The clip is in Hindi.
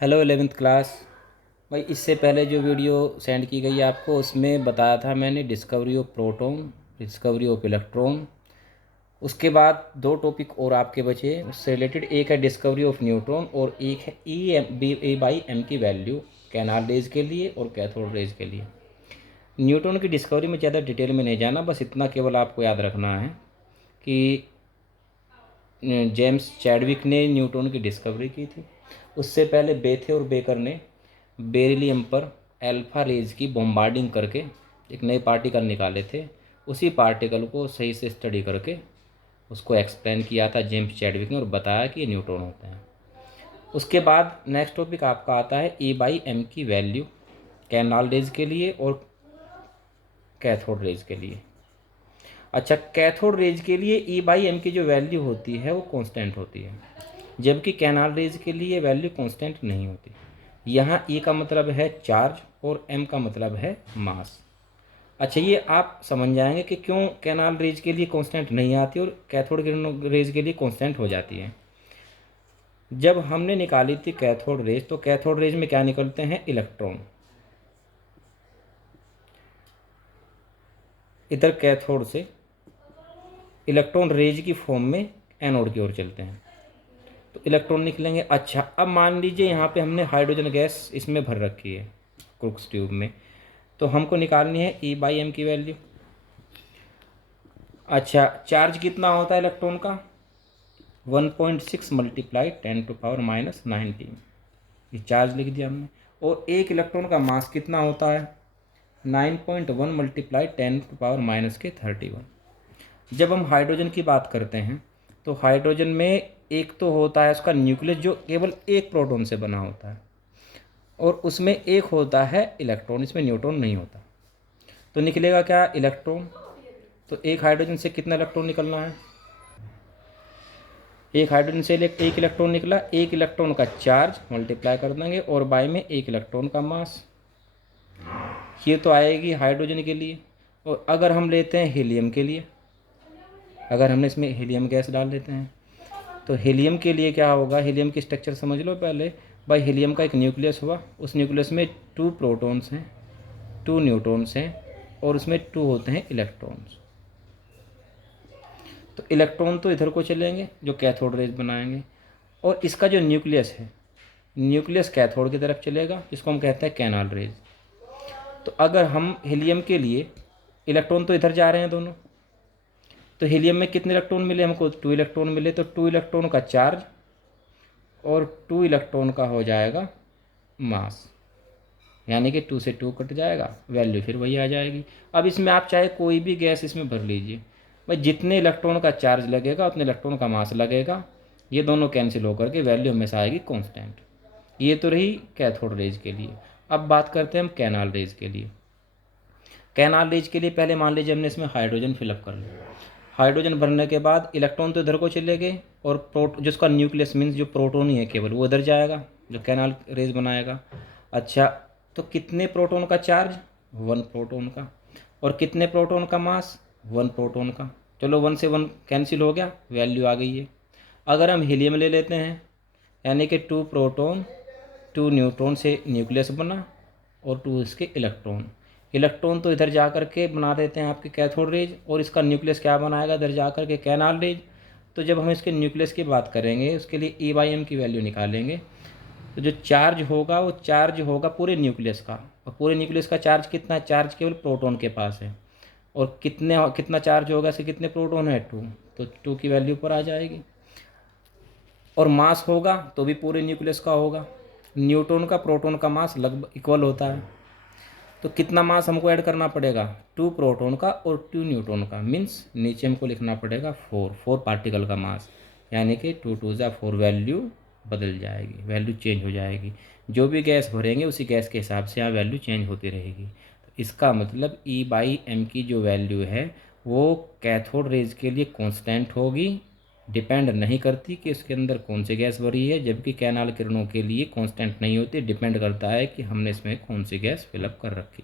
Hello 11th class. भाई इससे पहले जो वीडियो सेंड की गई है आपको, उसमें बताया था मैंने discovery of proton, discovery of electron. उसके बाद दो टॉपिक और आपके बचे उससे रिलेटेड। एक है डिस्कवरी ऑफ न्यूट्रॉन और एक है E/M की वैल्यू कैनाल रेज के लिए और कैथोड रेज के लिए। न्यूट्रॉन की डिस्कवरी में ज़्यादा डिटेल में नहीं जाना, बस इतना केवल आपको याद रखना है कि जेम्स चैडविक ने न्यूट्रॉन की डिस्कवरी की थी। उससे पहले बेथे और बेकर ने बेरिलियम पर अल्फा रेज की बॉम्बार्डिंग करके एक नए पार्टिकल निकाले थे। उसी पार्टिकल को सही से स्टडी करके उसको एक्सप्लेन किया था जेम्स चैडविक ने और बताया कि ये न्यूट्रॉन होते हैं। उसके बाद नेक्स्ट टॉपिक आपका आता है E/M की वैल्यू कैनाल रेज के लिए और कैथोड रेज के लिए। अच्छा, कैथोड रेज के लिए E/M की जो वैल्यू होती है वो कांस्टेंट होती है, जबकि कैनाल रेज के लिए वैल्यू कांस्टेंट नहीं होती। यहाँ E का मतलब है चार्ज और M का मतलब है मास। अच्छा, ये आप समझ जाएंगे कि क्यों कैनाल रेज के लिए कांस्टेंट नहीं आती और कैथोड रेज के लिए कांस्टेंट हो जाती है। जब हमने निकाली थी कैथोड रेज, तो कैथोड रेज में क्या निकलते हैं? इलेक्ट्रॉन। इधर कैथोड से इलेक्ट्रॉन रेज की फॉर्म में एनोड की ओर चलते हैं, तो इलेक्ट्रॉन निकलेंगे। अच्छा, अब मान लीजिए यहाँ पे हमने हाइड्रोजन गैस इसमें भर रखी है क्रूक्स ट्यूब में, तो हमको निकालनी है E/M की वैल्यू। अच्छा, चार्ज कितना होता है इलेक्ट्रॉन का? 1.6 मल्टीप्लाई 10⁻⁻19, ये चार्ज लिख दिया हमने। और एक इलेक्ट्रॉन का मास कितना होता है? 9.1 मल्टीप्लाई 10⁻⁻31। जब हम हाइड्रोजन की बात करते हैं तो हाइड्रोजन में एक तो होता है उसका न्यूक्लियस जो केवल एक प्रोटॉन से बना होता है, और उसमें एक होता है इलेक्ट्रॉन, इसमें न्यूट्रॉन नहीं होता। तो निकलेगा क्या? इलेक्ट्रॉन। तो एक हाइड्रोजन से कितना इलेक्ट्रॉन निकलना है? एक हाइड्रोजन से एक इलेक्ट्रॉन निकला, एक इलेक्ट्रॉन का चार्ज मल्टीप्लाई कर देंगे और बाय में एक इलेक्ट्रॉन का मास। ये तो आएगी हाइड्रोजन के लिए। और अगर हम लेते हैं हीलियम के लिए, अगर हमने इसमें हीलियम गैस डाल देते हैं तो हीलियम के लिए क्या होगा? हीलियम की स्ट्रक्चर समझ लो पहले। भाई हीलियम का एक न्यूक्लियस हुआ, उस न्यूक्लियस में 2 प्रोटॉन्स हैं, 2 न्यूट्रॉन्स हैं और उसमें 2 होते हैं इलेक्ट्रॉन्स। तो इलेक्ट्रॉन तो इधर को चलेंगे जो कैथोड रेज बनाएंगे, और इसका जो न्यूक्लियस है, न्यूक्लियस कैथोड की तरफ चलेगा, जिसको हम कहते हैं कैनाल रेज। तो अगर हम हीलियम के लिए, इलेक्ट्रॉन तो इधर जा रहे हैं दोनों, तो हीलियम में कितने इलेक्ट्रॉन मिले हमको? 2 इलेक्ट्रॉन मिले। तो 2 इलेक्ट्रॉन का चार्ज और 2 इलेक्ट्रॉन का हो जाएगा मास, यानी कि 2 से 2 कट जाएगा, वैल्यू फिर वही आ जाएगी। अब इसमें आप चाहे कोई भी गैस इसमें भर लीजिए, भाई जितने इलेक्ट्रॉन का चार्ज लगेगा उतने इलेक्ट्रॉन का मास लगेगा, ये दोनों कैंसिल होकर के वैल्यू हमेशा आएगी कांस्टेंट। ये तो रही कैथोड रेज के लिए। अब बात करते हैं हम कैनाल रेज के लिए। कैनाल रेज के लिए पहले मान लीजिए हमने इसमें हाइड्रोजन फिलअप कर लिया। हाइड्रोजन भरने के बाद इलेक्ट्रॉन तो इधर को चले गए, और जिसका न्यूक्लियस मीन्स जो प्रोटॉन ही है केवल, वो इधर जाएगा जो कैनाल रेज बनाएगा। अच्छा, तो कितने प्रोटॉन का चार्ज? 1 प्रोटॉन का। और कितने प्रोटॉन का मास? 1 प्रोटॉन का। चलो 1 से 1 कैंसिल हो गया, वैल्यू आ गई है। अगर हम हीलियम ले लेते हैं, यानी कि 2 प्रोटॉन 2 न्यूट्रॉन से न्यूक्लियस बना और 2 इसके इलेक्ट्रॉन। इलेक्ट्रॉन तो इधर जा कर के बना देते हैं आपके कैथोड रेज, और इसका न्यूक्लियस क्या बनाएगा? इधर जा कर के कैनाल रेज। तो जब हम इसके न्यूक्लियस की बात करेंगे, उसके लिए E/M की वैल्यू निकालेंगे, तो जो चार्ज होगा वो चार्ज होगा पूरे न्यूक्लियस का। और पूरे न्यूक्लियस का चार्ज कितना है? चार्ज केवल प्रोटॉन के पास है। और कितना चार्ज होगा? इसके कितने प्रोटॉन है? 2। तो 2 की वैल्यू पर आ जाएगी। और मास होगा तो भी पूरे न्यूक्लियस का होगा। न्यूट्रॉन का प्रोटॉन का मास लगभग इक्वल होता है। तो कितना मास हमको ऐड करना पड़ेगा? 2 प्रोटॉन का और 2 न्यूट्रॉन का, मीन्स नीचे हमको लिखना पड़ेगा 4 पार्टिकल का मास, यानी कि 2 2 जा 4, वैल्यू बदल जाएगी, वैल्यू चेंज हो जाएगी। जो भी गैस भरेंगे उसी गैस के हिसाब से यहाँ वैल्यू चेंज होती रहेगी। तो इसका मतलब E/M की जो वैल्यू है वो कैथोड रेज के लिए कांस्टेंट होगी, डिपेंड नहीं करती कि इसके अंदर कौन सी गैस भरी है, जबकि कैनाल किरणों के लिए कांस्टेंट नहीं होती, डिपेंड करता है कि हमने इसमें कौन सी गैस फिलअप कर रखी।